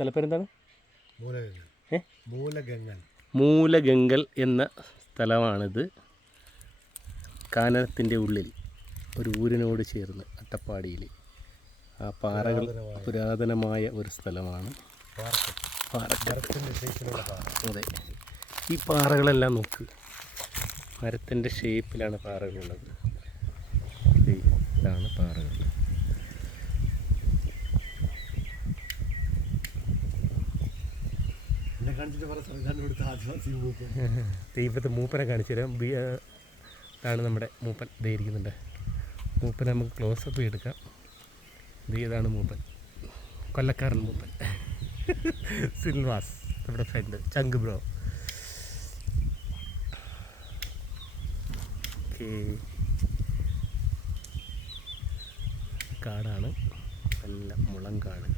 സ്ഥലപ്പേരെന്താണ്? മൂലഗംഗൽ. മൂലഗംഗൽ എന്ന സ്ഥലമാണിത്. കാനനത്തിൻ്റെ ഉള്ളിൽ ഒരു ഊരിനോട് ചേർന്ന് അട്ടപ്പാടിയിൽ ആ പാറകൾ പുരാതനമായ ഒരു സ്ഥലമാണ് അതെ. ഈ പാറകളെല്ലാം നോക്ക്, മരത്തിൻ്റെ ഷേപ്പിലാണ് പാറകളുള്ളത്. ഇതാണ് പാറകൾ. ഇപ്പോഴത്തെ മൂപ്പനെ കാണിച്ചു തരാം. ഇതാണ് നമ്മുടെ മൂപ്പൻ. ദേ ഇരിക്കുന്നുണ്ട് മൂപ്പൻ. നമുക്ക് ക്ലോസപ്പ് എടുക്കാം. ഇതാണ് മൂപ്പൻ, കൊല്ലക്കാരൻ മൂപ്പൻ. സിൽവാസ് നമ്മുടെ ഫ്രണ്ട്, ചങ്ക് ബ്രോ. ഓക്കെ, കാടാണ്, നല്ല മുളം കാട്.